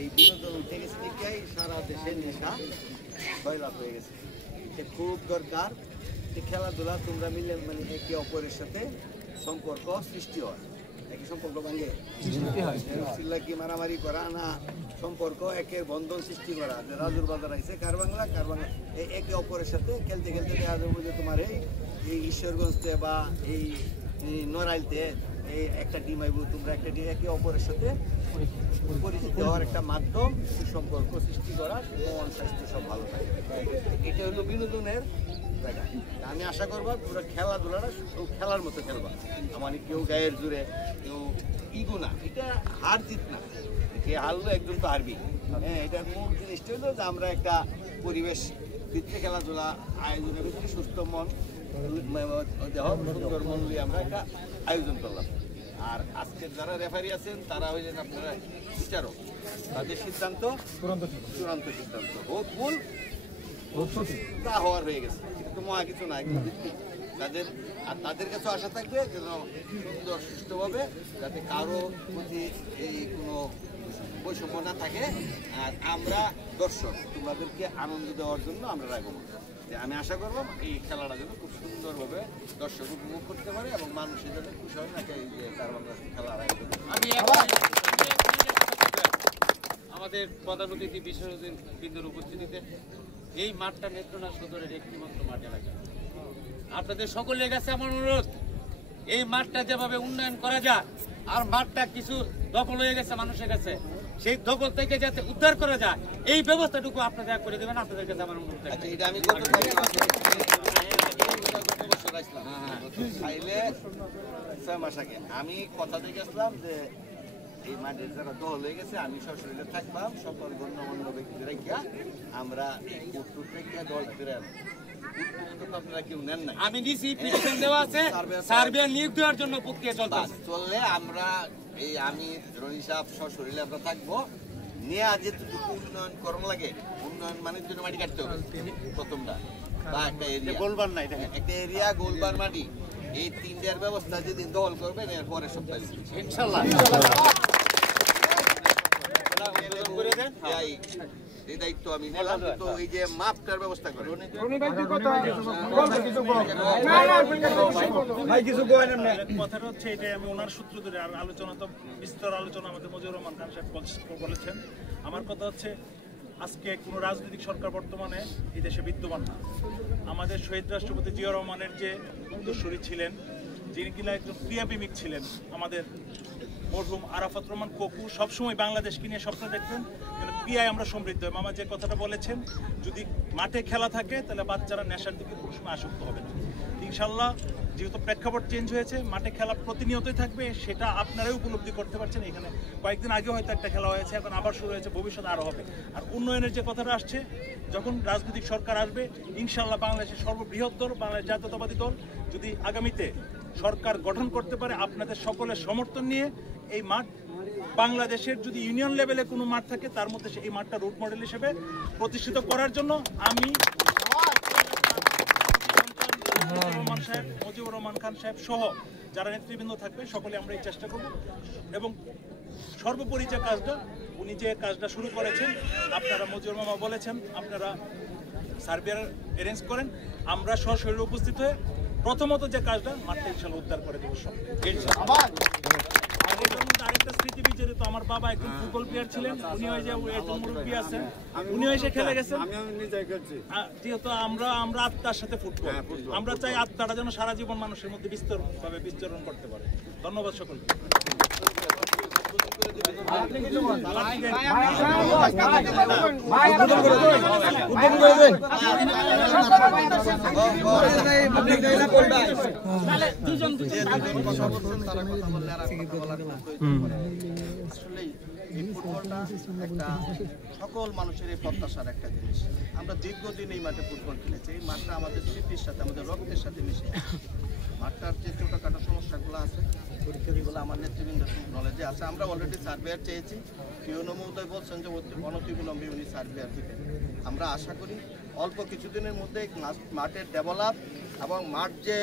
এই বিনোদন উঠে গেছে দেখেই সারা দেশের নেশা জয়লাভ হয়ে গেছে। এটা খুব দরকার যে খেলাধুলা তোমরা মিলে মানে একে অপরের সাথে সম্পর্ক সৃষ্টি হয়, একই সম্পর্ক ভাঙে কি মারামারি করা না, সম্পর্ক একের বন্ধন সৃষ্টি করা। যে রাজুর বাজার আইসে কার বাংলা একে অপরের সাথে খেলতে খেলতে দেখা যাবো যে তোমার এই ঈশ্বরগঞ্জতে বা এই নড়াইলতে এই একটা টিম আইব, তোমরা একটা টিম একে অপরের সাথে পরিচিত হওয়ার একটা মাধ্যম, সুসম্পর্ক সৃষ্টি করা, মন স্বাস্থ্য সব ভালো থাকে। এটা হলো বিনোদনের জায়গা। আমি আশা করবো তোমরা খেলাধুলাটা খেলার মতো খেলবা, মানে কেউ গায়ের জোরে কেউ ইগো না, এটা হার জিত না, কে হারলো একজন তো হারবি। হ্যাঁ, এটার মূল জিনিসটা হলো যে আমরা একটা পরিবেশ ভিত্তিক খেলাধুলা আয়োজনের ভিত্তিক সুস্থ মন সুন্দর মন নিয়ে আমরা একটা আয়োজন করলাম। আর আজকের যারা রেফারি আছেন তারা হইলেন আপনারা বিচারক, তাদের সিদ্ধান্ত চূড়ান্ত সিদ্ধান্ত, হোক ভুল তা হওয়ার হয়ে গেছে, এটা তো মহা কিছু না, একদম ভিত্তিক তাদের। আর তাদের কাছে আশা থাকবে যেন সুন্দর সুষ্ঠুভাবে যাতে কারো প্রতি এই কোনো বৈষম্য না থাকে। আর আমরা দর্শক তোমাদেরকে আনন্দ দেওয়ার জন্য আমরা রাখবো। আমি আশা করবো এই খেলাটা যেন খুব সুন্দরভাবে দর্শক উপভোগ করতে পারে এবং মানুষের জন্য খুশি হয় না এই যে তার খেলার আয়োজন। আমাদের প্রধান অতিথি বিশ্ববিন্দুর উপস্থিতিতে এই মাঠটা নেত্রনাথ সদরের একটি মাত্র মাঠ এলাকা। আপনাদের সকলের কাছে আমার অনুরোধ, এই মাঠটা যেভাবে উন্নয়ন করা যায়, আর মাঠটা কিছু দখল হয়ে গেছে মানুষের কাছে, সেই দখল থেকে যাতে উদ্ধার করা যায় এই ব্যবস্থাটুকু আপনারা করে দেবেন। আপনাদের কাছে আমার অনুরোধ। এটা আমি আমি কথা দিয়ে গেছিলাম যে এই মাঠের যারা দল হয়ে গেছে আমি সশরীরে থাকলাম, সকল গণ্যমান্য ব্যক্তিরা গিয়া আমরা এই দল ফিরে আপনারা কেউ নেন না। আমি নিছি, পিটিশন দেওয়া আছে, সার্ভে নিয়োগ দেওয়ার জন্য প্রক্রিয়া চললে আমরা এই আমি রনি সাহেব সশরীরে আমরা থাকবো নিয়ে যেটুকু উন্নয়ন করার লাগে, উন্নয়ন মানে জন্য মাটি কাটতে হবে প্রথমটা, বা একটা এরিয়া গোলবার নাই, একটা এরিয়া গোলবার মাটি, এই তিনটার ব্যবস্থা যেদিন দল করবেন এর পরের সপ্তাহে ইনশাআল্লাহ করে দেন। এই দায়িত্ব আমি নিলাম। তো এই যে মাপটার ব্যবস্থা করে কথাটা হচ্ছে এটাই আমি ওনার সূত্র ধরে, আর আলোচনা তো বিস্তর আলোচনা আমাদের মজিবুর রহমান খান সাহেব বলেছেন। আমার কথা হচ্ছে আজকে কোনো রাজনৈতিক সরকার বর্তমানে এই দেশে বিদ্যমান না। আমাদের শহীদ রাষ্ট্রপতি জিয়া রহমানের যে উত্তরসূরি ছিলেন, যিনি কিনা একজন ক্রিয়াপ্রেমিক ছিলেন, আমাদের মরহুম আরাফাত রহমান কপু সবসময় বাংলাদেশকে নিয়ে স্বপ্ন দেখতেন ক্রিয়ায় আমরা সমৃদ্ধ। মামা যে কথাটা বলেছেন, যদি মাঠে খেলা থাকে তাহলে বাচ্চারা নেশার দিকে কোনো সময় আসক্ত হবে না। ইনশাল্লাহ যেহেতু প্রেক্ষাপট চেঞ্জ হয়েছে, মাঠে খেলা প্রতিনিয়তই থাকবে, সেটা আপনারাই উপলব্ধি করতে পারছেন। এখানে কয়েকদিন আগে হয়তো একটা খেলা হয়েছে, এখন আবার শুরু হয়েছে, ভবিষ্যতে আরও হবে। আর উন্নয়নের যে কথাটা আসছে, যখন রাজনৈতিক সরকার আসবে ইনশাল্লাহ বাংলাদেশের সর্ববৃহৎ দল বাংলাদেশ জাতীয়তাবাদী দল যদি আগামীতে সরকার গঠন করতে পারে, আপনাদের সকলের সমর্থন নিয়ে এই মাঠ বাংলাদেশের যদি ইউনিয়ন লেভেলে কোনো মাঠ থাকে তার মধ্যে এই মাঠটা রোড মডেল হিসেবে প্রতিষ্ঠিত করার জন্য আমি রহমান সাহেব, মজিবুর রহমান খান সাহেব সহ যারা নেতৃবৃন্দ থাকবে সকলে আমরা এই চেষ্টা করব। এবং সর্বোপরি যে কাজটা উনি যে কাজটা শুরু করেছেন, আপনারা মজিবুর মামা বলেছেন আপনারা সার্ভে অ্যারেঞ্জ করেন, আমরা সশরীরে উপস্থিত হয়ে প্রথমত যে কাজটা মাঠটা ইনশাল্লাহ উদ্ধার করে দেবো সব। আরেকটা স্মৃতি বিচরে তো আমার বাবা একজন ফুটবল প্লেয়ার ছিলেন, উনি হয়ে যে একজন মুরব্বী আছেন, উনি এসে খেলে গেছেন। যেহেতু আমরা আত্মার সাথে ফুটবল, আমরা চাই আত্মাটা যেন সারা জীবন মানুষের মধ্যে বিস্তরভাবে বিচরণ করতে পারে। ধন্যবাদ সকলকে। সকল মানুষের এই প্রত্যাশার একটা জিনিস। আমরা দীর্ঘদিন এই মাঠে ফুটবল খেলেছি, এই মাঠটা আমাদের স্মৃতির সাথে আমাদের রক্তের সাথে মিশে। মাঠটার যে ছোটখাটো সমস্যাগুলো আছে এগুলো আমার নেতৃবৃন্দের নলেজে আছে। আমরা অলরেডি সার্ভেয়ার চেয়েছি, পিওনো মহোদয় বলছেন যে অনতিবিলম্বে উনি সার্ভেয়ার দিবেন। আমরা আশা করি অল্প কিছুদিনের মধ্যে মাঠের ডেভেলপ এবং মাঠ যে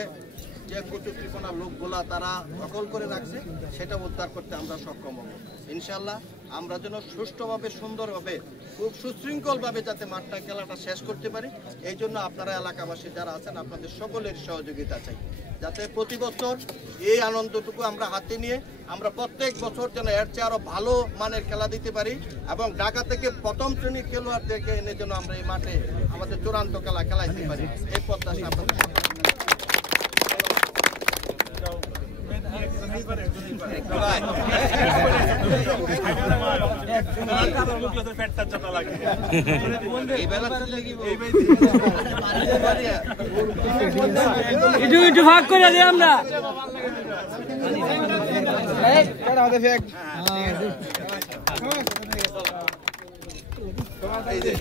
কুচুকৃপণা লোকগুলা তারা দখল করে রাখছে সেটা উদ্ধার করতে আমরা সক্ষম হব ইনশাআল্লাহ। আমরা যেন সুষ্ঠুভাবে সুন্দরভাবে খুব সুশৃঙ্খলভাবে যাতে মাঠটা খেলাটা শেষ করতে পারি, এই জন্য আপনারা এলাকাবাসী যারা আছেন আপনাদের সকলের সহযোগিতা চাই, যাতে প্রতি বছর এই আনন্দটুকু আমরা হাতে নিয়ে আমরা প্রত্যেক বছর যেন এর চেয়ে আরো ভালো মানের খেলা দিতে পারি এবং ঢাকা থেকে প্রথম শ্রেণীর খেলোয়াড়দেরকে এনে যেন আমরা এই মাঠে আমাদের চূড়ান্ত খেলা খেলাইতে পারি, এই প্রত্যাশা আপনাদের একটু ভাগ করে দিই আমরা। এই যে